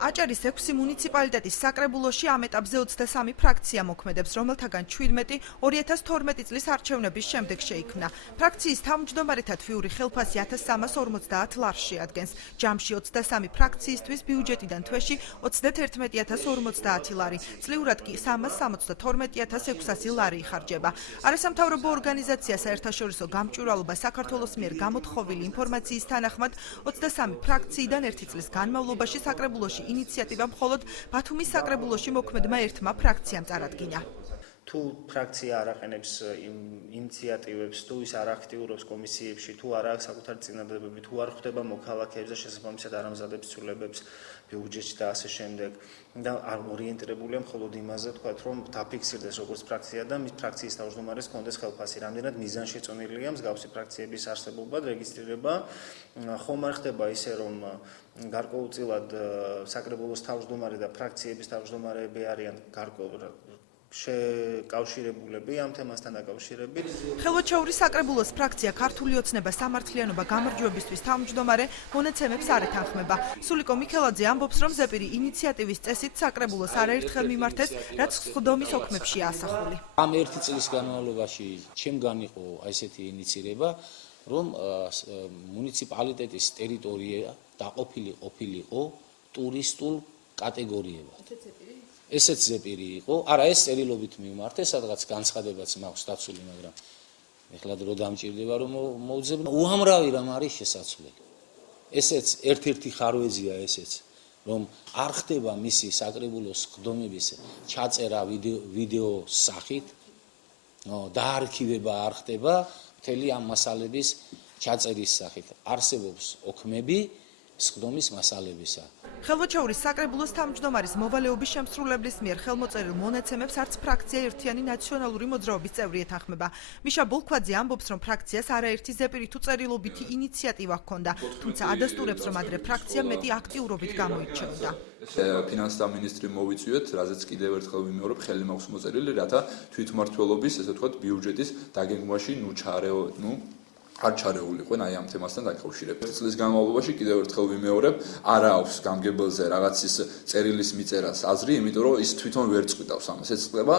აჭარის 6 მუნიციპალიტეტის საკრებულოში ამ ეტაპზე 23 ფრაქცია მოქმედებს, რომელთაგან 17 2012 წლის არჩევნების შემდეგ შეიქმნა. ფრაქციის თავმჯდომარეთა თვიური ხელფასი 1350 ლარს შეადგენს. ჯამში 23 ფრაქციისთვის ბიუჯეტიდან თვეში 31050 ლარი, წლიურად კი 372600 ლარი იხარჯება. არასამთავრობო ორგანიზაცია საერთაშორისო გამჭვირვალობა საქართველოს მიერ გამოთხოვილი ინფორმაციის თანახმად 23 ფრაქციიდან 1 წლის განმავლობაში საკრებულოში ინიციატივა მხოლოდ ბათუმის საკრებულოში მოქმედმა ერთმა ფრაქციამ წარადგინა. თუ ფრაქცია არ აყენებს ინიციატივებს, თუ ის არ აქტიურობს კომისიებში, თუ არ აქვს საკუთარი წინადადებები, თუ არ ხვდება მოქალაქეებს და შესაბამისად არ ამზადებს ცვლილებებს ბიუჯეტში და ასე შემდეგ და არ ორიენტირებულია მხოლოდ იმაზე, თქვათ, რომ დაფიქსირდეს როგორც ფრაქცია და მის ფრაქციის თავმჯდომარეს კონდეს ხელფასი. რამდენად მიზანშეწონილია მსგავსი ფრაქციების არსებობა და რეგისტრირება, ხომ არ ხდება ისე, რომ გარკვეულწილად საკრებულოს თავმჯდომარე და ფრაქციების თავმჯდომარეები არიან გარკვეულ შეკავშირებულები ამ თემასთან დაკავშირებით. ხელვაჩაურის საკრებულოს ფრაქცია ქართული ოცნება სამართლიანობა გამარჯვებისთვის თავმჯდომარე მონაცემებს არ ეთანხმება. სულიკო მიქელაძე ამბობს, რომ ზეპირი ინიციატივის წესით საკრებულოს არაერთხელ მიმართეს, რაც სხდომის ოქმებშია ასახული. ამ ერთი წლის განმავლობაში ჩემგან იყო ესეთი ინიციირება, რომ მუნიციპალიტეტის ტერიტორია დაყოფილი ყოფილიყო ტურისტულ კატეგორიებად. ესეც ზეპირი იყო, არა ეს წერილობით მიმართეს, სადღაც განცხადებაც მაქვს დაცული, მაგრამ ეხლა დრო დამჭირდება რომ მოვძებნო. უამრავი რამ არის შესაძლებელი. ესეც ერთ-ერთი ხარვეზია ესეც, რომ არ ხდება მისი საკრებულოს სხდომების ჩაწერა ვიდეო სახით, და არქივება არ ხდება მთელი ამ მასალების ჩაწერის სახით. არსებობს ოქმები სხდომის მასალებისა. ხელვაჩაურის საკრებულოს თავმჯდომარის მოვალეობის შემსრულებლის მიერ ხელმოწერილ მონაცემებს არც ფრაქცია ერთიანი ნაციონალური მოძრაობის წევრი ეთანხმება. მიშა ბოლქვაძე ამბობს, რომ ფრაქციას არაერთი ზეპირი თუ წერილობითი ინიციატივა ჰქონდა, თუმცა ადასტურებს, რომ ადრე ფრაქცია მეტი აქტიურობით გამოირჩეოდა. ფინანსთა მინისტრი მოვიწვიეთ, რაზეც კიდევ ერთხელ ვიმეორებ, ხელი მაქვს მოწერილი, რათა თვითმმართველობის, ესე ვთქვათ, ბიუჯეტის დაგეგმვაში არ ჩარეულიყვენ აი ამ თემასთან დაკავშირებით. წლის განმავლობაში კიდევ ერთხელ ვიმეორებ, არა აქვს გამგებელზე რაღაცის წერილის მიწერას აზრი, იმიტომ რომ ის თვითონ ვერ წყვიტავს ამას. ეს ხდება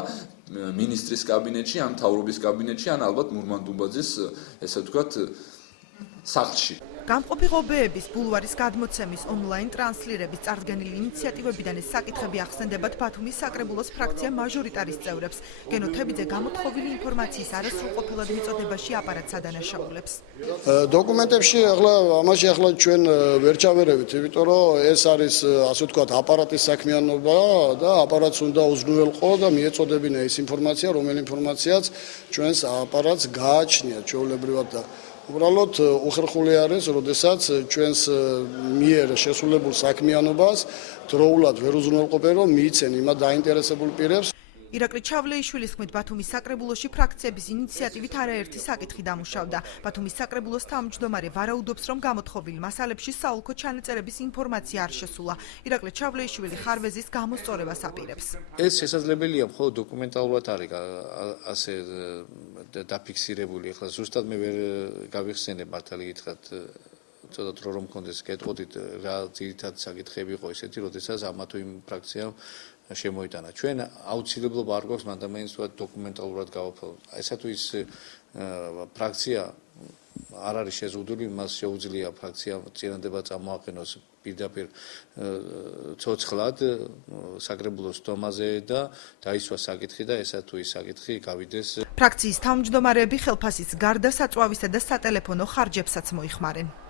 მინისტრის კაბინეტში, ან მთავრობის კაბინეტში, ან ალბათ მურმან დუმბაძის, ესე ვთქვათ, სახლში. გამყოფი ღობეების, ბულვარის გადმოცემის, ონლაინ ტრანსლირების წარდგენილი ინიციატივებიდან ეს საკითხები ახსენდებათ ბათუმის საკრებულოს ფრაქცია მაჟორიტარის წევრებს. გენო თებიძე გამოთხოვილი ინფორმაციის არასრულყოფილად მიწოდებაში აპარატს ადანაშაულებს. დოკუმენტებში ამაში ჩვენ ვერ ჩავერევით, იმიტომ რომ ეს არის, ასე ვთქვათ, აპარატის საქმიანობა და აპარატს უნდა უზრუნველყო და მიეწოდებინა ეს ინფორმაცია, რომელი ინფორმაციაც ჩვენს აპარატს გააჩნია ჩვეულებრივად და უბრალოდ უხერხული არის, როდესაც ჩვენს მიერ შესრულებულ საქმიანობას დროულად ვერ უზრუნველყოფენ, რომ მიიცენ იმათ დაინტერესებულ პირებს. ირაკლი ჩავლეიშვილის თქმით, ბათუმის საკრებულოში ფრაქციების ინიციატივით არაერთი საკითხი დამუშავდა. ბათუმის საკრებულოს თავმჯდომარე ვარაუდობს, რომ გამოთხოვილ მასალებში საოლქო ჩანაწერების ინფორმაცია არ შესულა. ირაკლი ჩავლეიშვილი ხარვეზის გამოსწორებას აპირებს. ეს შესაძლებელია, მხოლოდ დოკუმენტალურად არის ასე დაფიქსირებული. ახლა ზუსტად მე ვერ გავიხსენებ, მართალი გითხრათ, ცოტა დრო რომ მქონდეს გეტყოდით რა ძირითადი საკითხები იყო ესეთი, როდესაც ამა თუ იმ ფრაქციამ შემოიტანა. ჩვენ აუცილებლობა არ გვაქვს მანდამაინც დოკუმენტალურად გავაფორმოთ. ესა თუ ის ფრაქცია არ არის შეზღუდული, მას შეუძლია ფრაქცია წინადება წამოაყენოს პირდაპირ ცოცხლად საკრებულოს სხდომაზე და დაისვა საკითხი და ესა თუ ის საკითხი გავიდეს. ფრაქციის თავმჯდომარეები ხელფასის გარდა საწვავისა და სატელეფონო ხარჯებსაც მოიხმარენ.